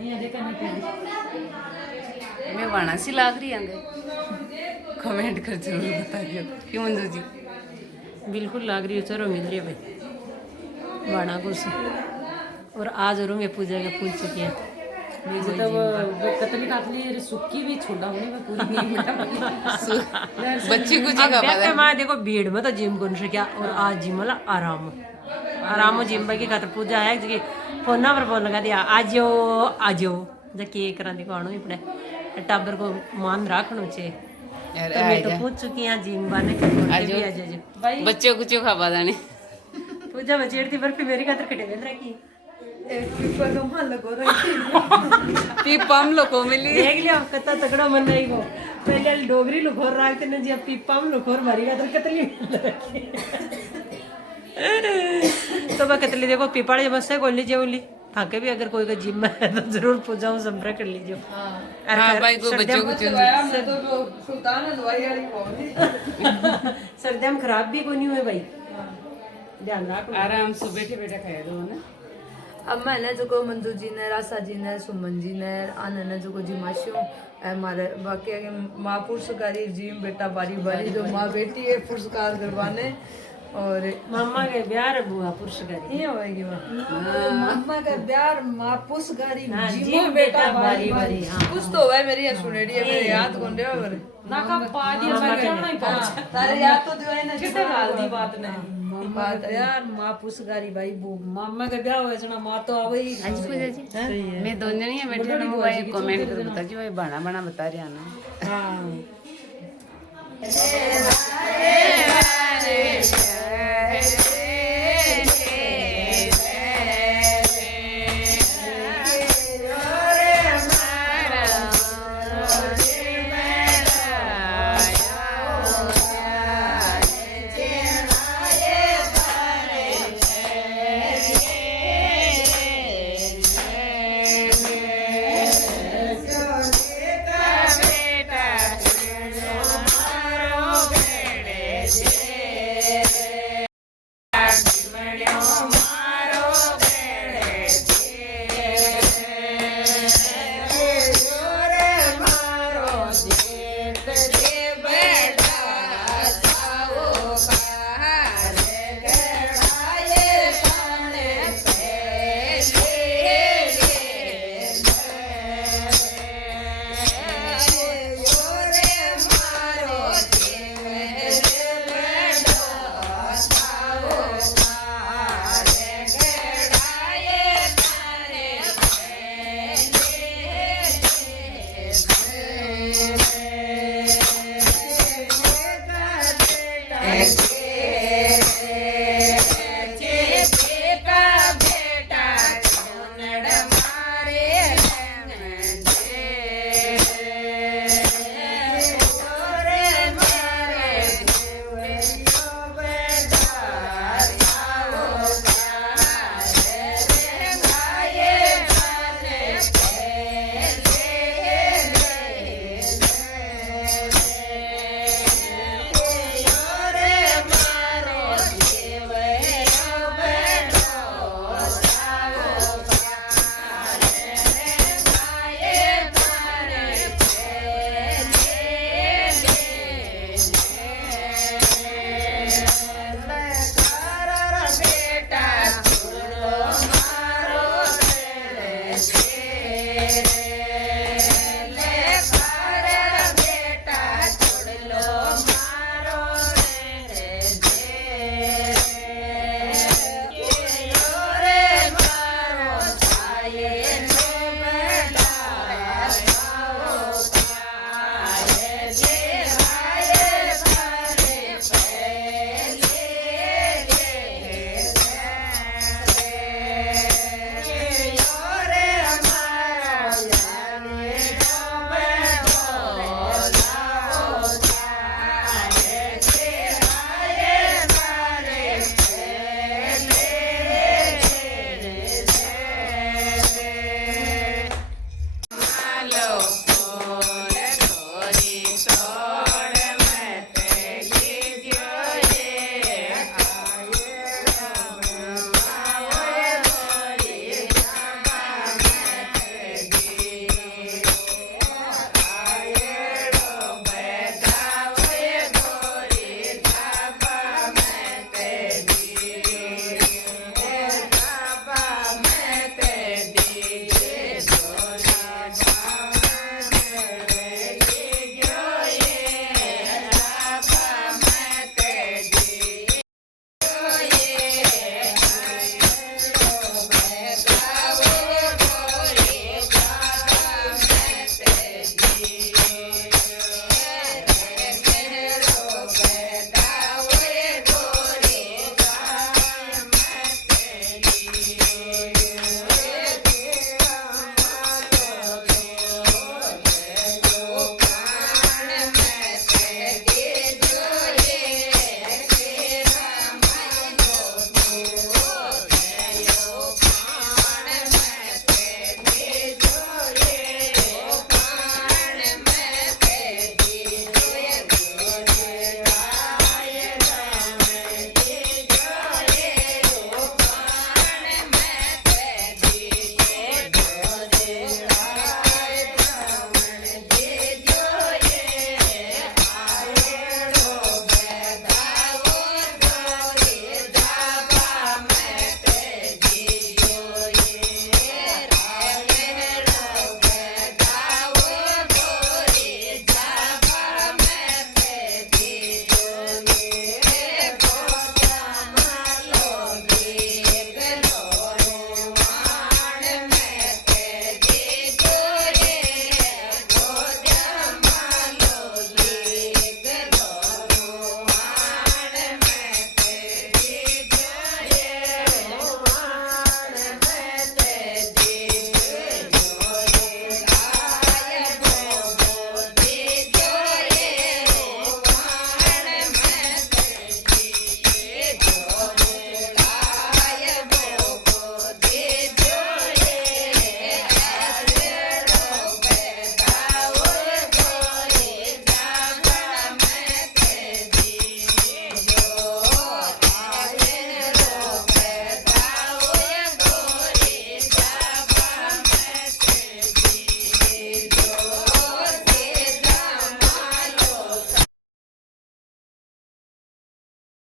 मैं वाराणसी लाग रही आंगे कमेंट कर जरूर बताइए क्यों मंजू जी। बिल्कुल लाग रही हो, चलो मिल रही है भाई वाणागुर से। और आज और मैं पूजा के पूछ चुकी है कतली काटली सुक्की भी छोड़ा होने में पूरी नहीं बच्ची कुछ अब देखते हैं, मैं देखो भीड़ में तो जिम कर क्या, और आज जिम वाला आराम हो जिम की खातर पूजा है जी। फोन पर फोन लगा दिया आज जब केक करा देखो आनो ही पड़े टाबर को मान रखना चाहिए। तो मैं तो पूछ चुकी हूँ जिम वाले आज बच्चों कुछ खावा दाने पूजा बचेड़ थी बर्फी मेरी खातर कटे मिल रखी पीपा हम लोग को मिली देख लिया कत्ता तगड़ा मन नहीं वो पहले डोगरी लुखोर राखते ने जी पीपा हम लुखोर मारी खातर कतली मिल रखी। तो मैं कतली देखो पीपाड़ी बस से गोली जेवली थाके भी अगर कोई का जिम में है तो जरूर पूजा संपर्क कर लीजिए। हाँ भाई को बच्चों को सर्दियां में खराब भी कोई नहीं हुए भाई, ध्यान रख आराम से बैठे बैठे खाया दो ना। अब मैंने जो को मंजू जी ने, रासा जी ने, सुमन जी ने, आने ने जो को जी माशियों हमारे बाकी माँ पुरस्कारी जी बेटा बारी बारी जो माँ बेटी है पुरस्कार करवाने और मामा के ब्याह बुआ पुरस्कारी ये होएगी मामा का ब्याह माँ पुरस्कारी जी बेटा बारी बारी कुछ तो है मेरी सुनेड़ी है मेरे याद कौन दे और ना का पा दिया मैं क्या नहीं पहुंच तारे याद तो दिवाई ना कितने गाल दी बात ने बात यार माँ पुरस्कारी भाई वो मामा का ब्याह हुआ जना माँ तो आवे ही हाँ जी पूजा जी मैं दोनों जनी बैठे ना वो कमेंट कर बता जी भाई बना बना बता रहे हैं हां